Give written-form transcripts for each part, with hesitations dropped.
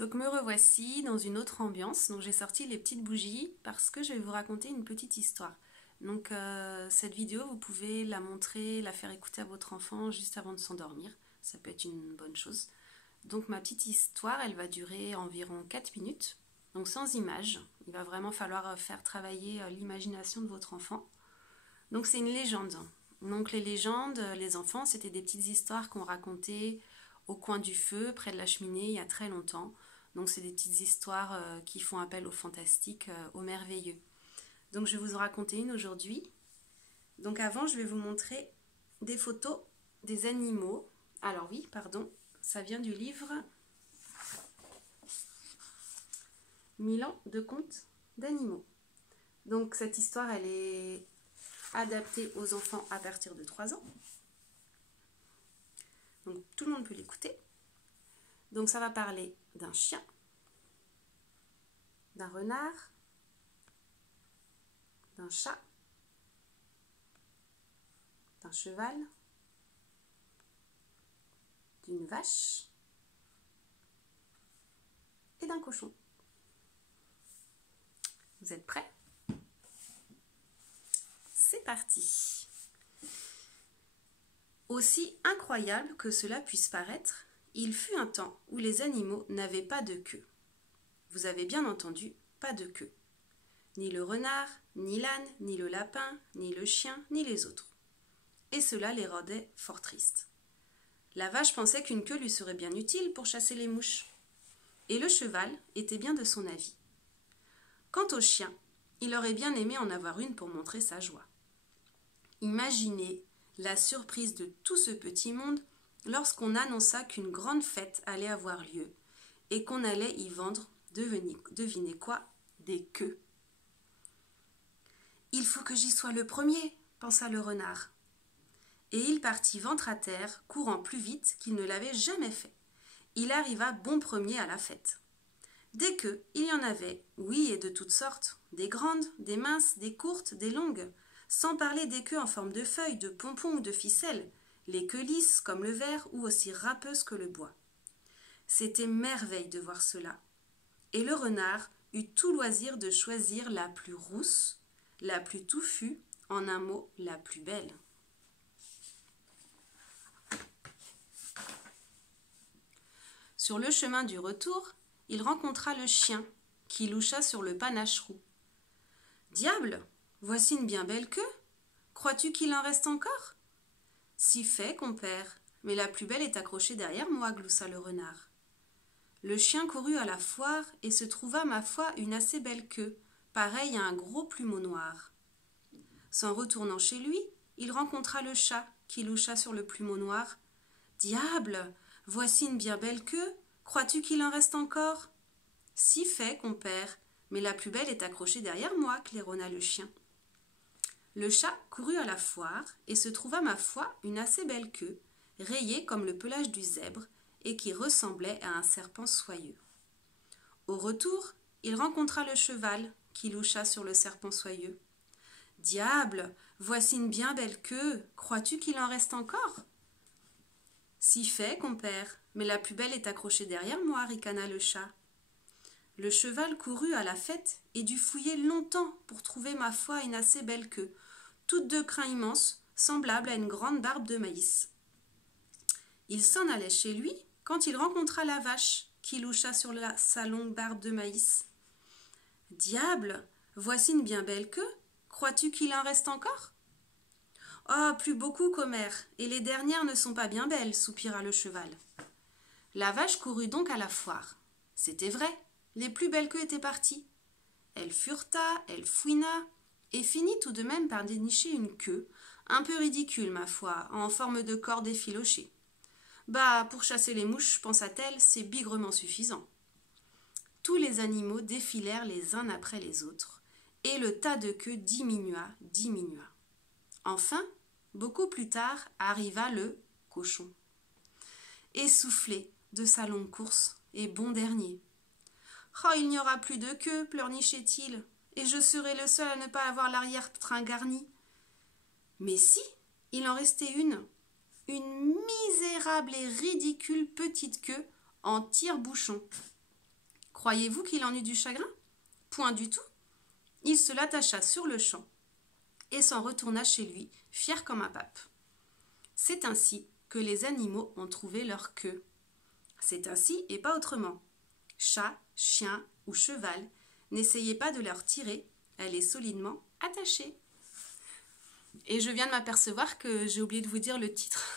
Donc me revoici dans une autre ambiance. Donc j'ai sorti les petites bougies parce que je vais vous raconter une petite histoire. Donc cette vidéo, vous pouvez la montrer, la faire écouter à votre enfant juste avant de s'endormir. Ça peut être une bonne chose. Donc ma petite histoire, elle va durer environ 4 minutes. Donc sans images. Il va vraiment falloir faire travailler l'imagination de votre enfant. Donc c'est une légende. Donc les légendes, les enfants, c'était des petites histoires qu'on racontait au coin du feu, près de la cheminée, il y a très longtemps. Donc c'est des petites histoires qui font appel au fantastique, au merveilleux. Donc je vais vous en raconter une aujourd'hui. Donc avant, je vais vous montrer des photos des animaux. Alors oui, pardon, ça vient du livre 1000 ans de contes d'animaux. Donc cette histoire, elle est adaptée aux enfants à partir de 3 ans. Donc tout le monde peut l'écouter. Donc ça va parler d'un chien, d'un renard, d'un chat, d'un cheval, d'une vache et d'un cochon. Vous êtes prêts? C'est parti! Aussi incroyable que cela puisse paraître, il fut un temps où les animaux n'avaient pas de queue. Vous avez bien entendu, pas de queue. Ni le renard, ni l'âne, ni le lapin, ni le chien, ni les autres. Et cela les rendait fort tristes. La vache pensait qu'une queue lui serait bien utile pour chasser les mouches. Et le cheval était bien de son avis. Quant au chien, il aurait bien aimé en avoir une pour montrer sa joie. Imaginez la surprise de tout ce petit monde lorsqu'on annonça qu'une grande fête allait avoir lieu et qu'on allait y vendre, devinez quoi, des queues. « Il faut que j'y sois le premier, pensa le renard. Et il partit ventre à terre, courant plus vite qu'il ne l'avait jamais fait. Il arriva bon premier à la fête. Des queues, il y en avait, oui, et de toutes sortes, des grandes, des minces, des courtes, des longues, sans parler des queues en forme de feuilles, de pompons ou de ficelles, les queues lisses comme le verre ou aussi râpeuses que le bois. C'était merveille de voir cela. Et le renard eut tout loisir de choisir la plus rousse, la plus touffue, en un mot, la plus belle. Sur le chemin du retour, il rencontra le chien, qui loucha sur le panache roux. « Diable, voici une bien belle queue. Crois-tu qu'il en reste encore ?»« Si fait, compère, mais la plus belle est accrochée derrière moi, gloussa le renard. Le chien courut à la foire et se trouva, ma foi, une assez belle queue, pareille à un gros plumeau noir. S'en retournant chez lui, il rencontra le chat, qui loucha sur le plumeau noir. « Diable, voici une bien belle queue. Crois-tu qu'il en reste encore ?»« Si fait, compère, mais la plus belle est accrochée derrière moi, claironna le chien. Le chat courut à la foire et se trouva, ma foi, une assez belle queue, rayée comme le pelage du zèbre et qui ressemblait à un serpent soyeux. Au retour, il rencontra le cheval qui loucha sur le serpent soyeux. « Diable, voici une bien belle queue, crois-tu qu'il en reste encore ?»« Si fait, compère, mais la plus belle est accrochée derrière moi, ricana le chat. Le cheval courut à la fête et dut fouiller longtemps pour trouver, ma foi, une assez belle queue, toutes deux crins immenses, semblables à une grande barbe de maïs. Il s'en allait chez lui quand il rencontra la vache qui loucha sur sa longue barbe de maïs. « Diable, voici une bien belle queue, crois-tu qu'il en reste encore ?»« Oh, plus beaucoup, commère, et les dernières ne sont pas bien belles, soupira le cheval. La vache courut donc à la foire. C'était vrai, les plus belles queues étaient parties. Elle fureta, elle fouina, et finit tout de même par dénicher une queue, un peu ridicule, ma foi, en forme de corde effilochée. Bah, pour chasser les mouches, pensa-t-elle, c'est bigrement suffisant. Tous les animaux défilèrent les uns après les autres, et le tas de queues diminua. Enfin, beaucoup plus tard, arriva le cochon. Essoufflé de sa longue course, et bon dernier. « Oh, il n'y aura plus de queue, pleurnichait-il, et je serai le seul à ne pas avoir l'arrière-train garni. » Mais si, il en restait une misérable et ridicule petite queue en tire-bouchon. Croyez-vous qu'il en eut du chagrin? Point du tout. Il se l'attacha sur le champ et s'en retourna chez lui, fier comme un pape. C'est ainsi que les animaux ont trouvé leur queue. C'est ainsi et pas autrement. Chat, chien ou cheval, n'essayez pas de leur tirer, elle est solidement attachée. Et je viens de m'apercevoir que j'ai oublié de vous dire le titre.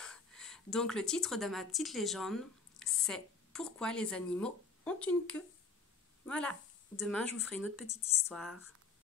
Donc le titre de ma petite légende, c'est « Pourquoi les animaux ont une queue ?» Voilà, demain je vous ferai une autre petite histoire.